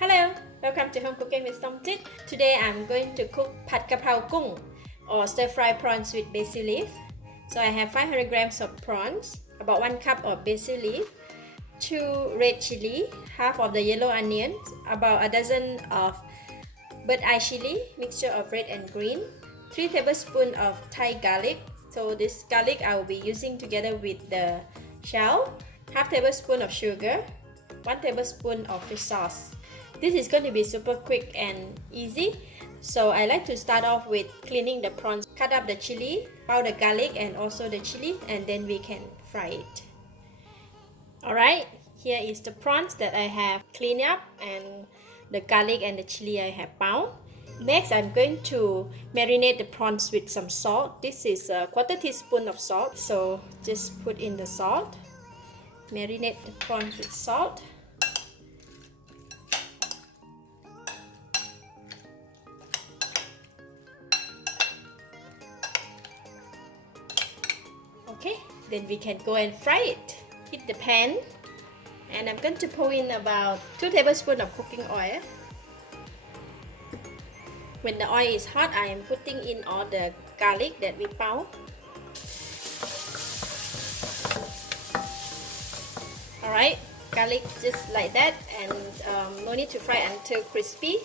Hello, welcome to Home Cooking with Somjit. Today I'm going to cook ผัดกะเพรากุ้ง or stir fry prawns with basil leaf. So I have 500 grams of prawns, about 1 cup of basil leaf, 2 red chilli, half of the yellow onion, about a dozen of bird eye chili, mixture of red and green, 3 tablespoons of Thai garlic. So this garlic I will be using together with the shell, half tablespoon of sugar, 1 tablespoon of fish sauce. This is going to be super quick and easy. So I like to start off with cleaning the prawns, cut up the chili, powder garlic and also the chili, and then we can fry it. Alright, here is the prawns that I have cleaned up and the garlic and the chili I have pound. Next, I'm going to marinate the prawns with some salt. This is a quarter teaspoon of salt, so just put in the salt. Marinate the prawns with salt. Okay, then we can go and fry it. Heat the pan, and I'm going to pour in about 2 tablespoons of cooking oil. When the oil is hot, I am putting in all the garlic that we pound. Alright, garlic just like that, and no need to fry until crispy.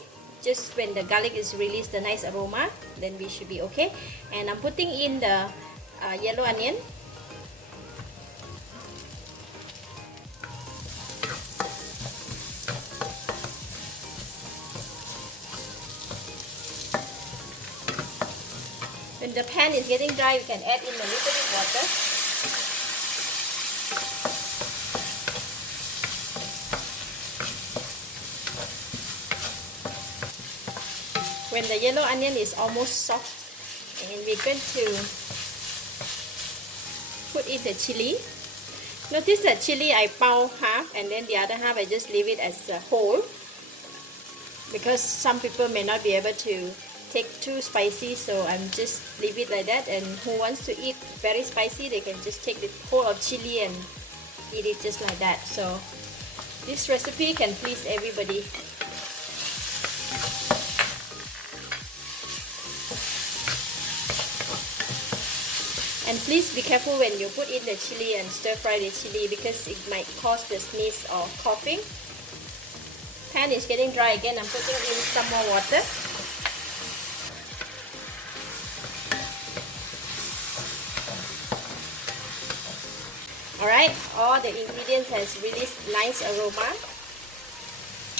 Just when the garlic is released the nice aroma, then we should be okay. And I'm putting in the yellow onion. When the pan is getting dry, we can add in a little bit water. When the yellow onion is almost soft, and we're going to put in the chili. Notice that chili I pound half, and then the other half I just leave it as a whole, because some people may not be able to take too spicy, so I'm just leave it like that, and who wants to eat very spicy, they can just take the whole of chili and eat it just like that. So this recipe can please everybody. And please be careful when you put in the chili and stir fry the chili, because it might cause the sneeze or coughing. Pan is getting dry again. I'm putting in some more water. Alright, all the ingredients has released nice aroma.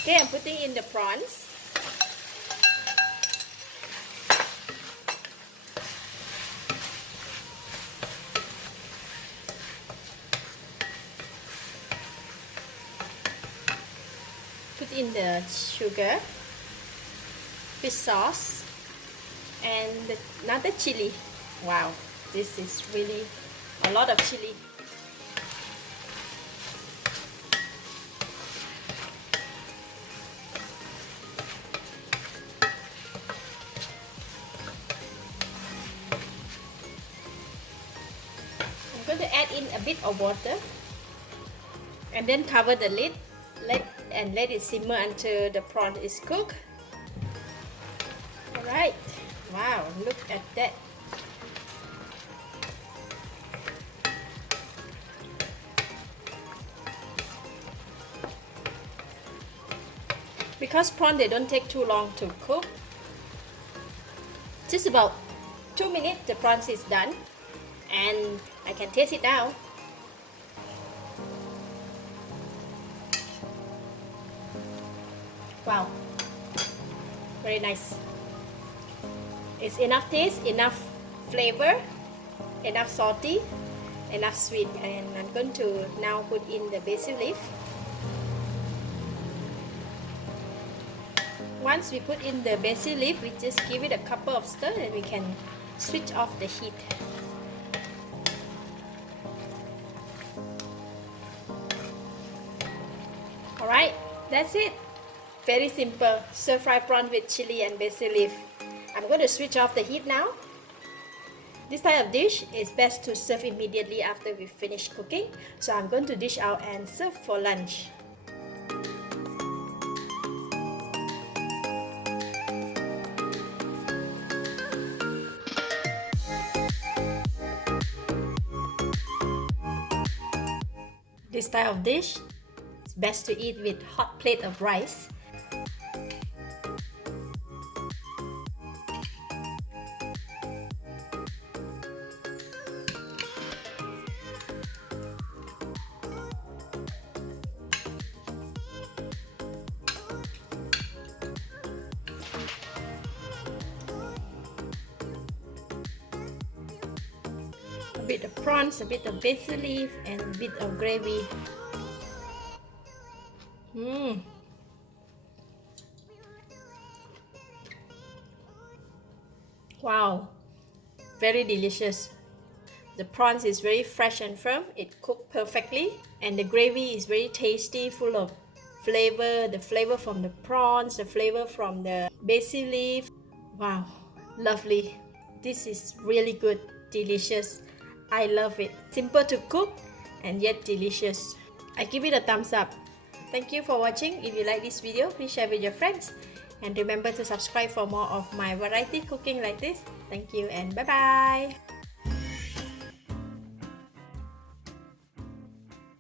Okay, I'm putting in the prawns. Put in the sugar, fish sauce, and another chili. Wow, this is really a lot of chili. I'm going to add in a bit of water and then cover the lid. Let it simmer until the prawn is cooked. Alright, wow, look at that. Because prawn, they don't take too long to cook. Just about 2 minutes the prawns is done, and I can taste it now. Wow, very nice. It's enough taste, enough flavor, enough salty, enough sweet. And I'm going to now put in the basil leaf. Once we put in the basil leaf, we just give it a couple of stir and we can switch off the heat. Alright, that's it. Very simple, stir fry prawn with chili and basil leaf. I'm going to switch off the heat now. This type of dish is best to serve immediately after we finish cooking, so I'm going to dish out and serve for lunch. This type of dish is best to eat with hot plate of rice. A bit of prawns, a bit of basil leaf, and a bit of gravy. Wow, very delicious. The prawns is very fresh and firm, it cooked perfectly, and the gravy is very tasty, full of flavor, the flavor from the prawns, the flavor from the basil leaf. Wow, lovely. This is really good, delicious. I love it. Simple to cook and yet delicious. I give it a thumbs up. Thank you for watching. If you like this video, please share with your friends. And remember to subscribe for more of my variety cooking like this. Thank you and bye bye.